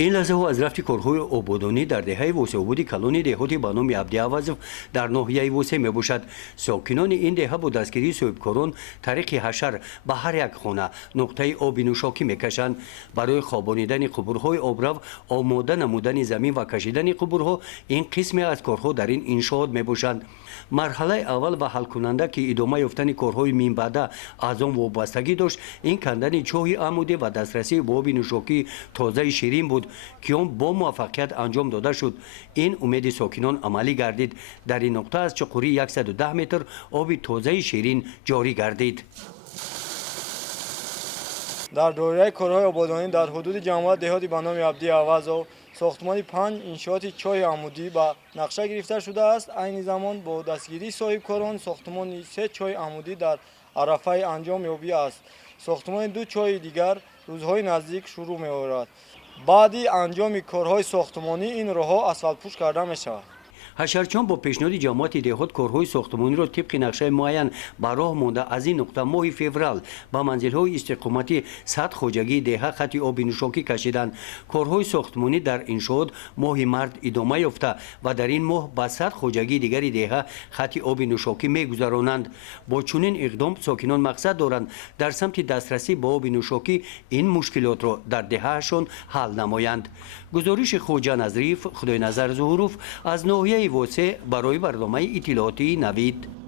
این لحظه ها از رفت کارهای آبادانی در دهه وسع‌آباد کلان دهاتی به نام عبدی‌عوض در ناحیه وسع میباشد. ساکنان این دهه با دستگیری صاحبکاران طریق حشر به هر یک خانه نقطه آب نوشاکی میکشند. برای خوابانیدن قبورهای آبرو، آماده نمودن زمین و کشیدن قبورها این قسم از کارها در این انشاءات میباشند. مرحله اول و حل کننده که ادامه یافتن کارهای مین بعده از آن وابستگی داشت، این کندن چاه عمودی و دسترسی به آب نوشاکی تازه شیرین بود که آن با موفقیت انجام داده شد. این امید ساکنان عملی گردید. در این نقطه از چقوری 110 متر آب تازه شیرین جاری گردید. در دوره کارهای آبادانی در حدود جماعت دهاتی به نام عبدی‌عوض و ساختمان 5 انشاءات چاه عمودی به نقشه گرفته شده است. عین زمان با دستگیری صاحبکاران ساختمان 3 چاه عمودی در عرفه انجام یابی است. ساختمان 2 چاه دیگر روزهای نزدیک شروع می‌آورد. بعدی انجام کارهای ساختمانی این راهها اسفالت‌پوش کرده می‌شود. حشرچان با پیشنهاد جماعت دهات کارهای ساختمانی را طبق نقشه معین به راه مانده از این نقطه ماه فوریه به منزل‌های استقامتی 100 خواجگی دهه خط آب نوشاکی کشیدند. کارهای ساختمانی در انشاءات ماه مرد ادامه یافته و در این ماه به 100 خواجگی دیگر دهه خط آب نوشاکی می‌گذرانند. با چنین اقدام ساکنان مقصد دارند در سمت دسترسی به آب نوشاکی این مشکلات را در دههشان حل نمایند. گزارش خواجه نظریف خدای نظر ظهوروف از ناحیه وسع برای برنامه اطلاعاتی نوید.